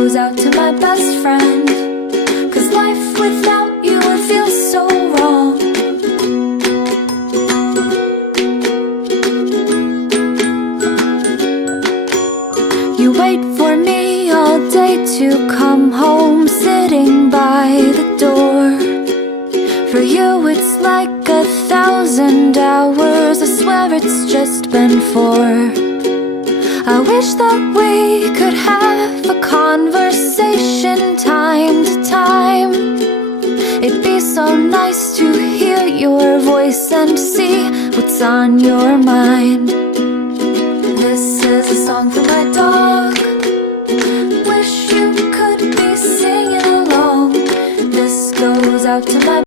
goes out to my best friend, 'cause life without you would feel so wrong. You wait for me all day to come home, sitting by the door. For you it's like 1,000 hours, I swear it's just been 4. I wish that we could have a conversation time to time. It'd be so nice to hear your voice and see what's on your mind.